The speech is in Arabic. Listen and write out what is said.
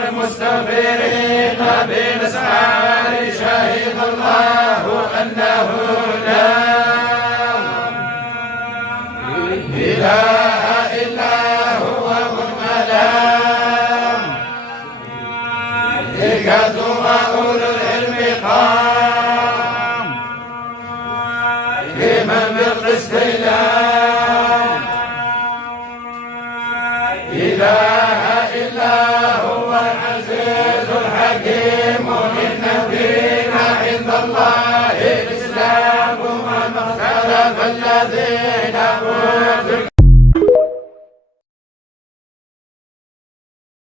والمستغفرين بالأسحار شهد الله أنه لا إله إلا هو والملام كثر أولو العلم قام لمن بالقسط لا إله إلا هو العزيز الحكيم إن الدين عند الله الإسلام وما اختلف الذين